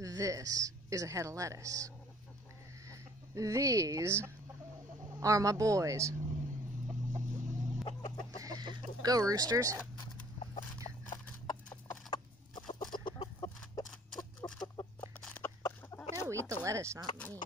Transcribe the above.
This is a head of lettuce. These are my boys. Go, roosters. They'll eat the lettuce, not me.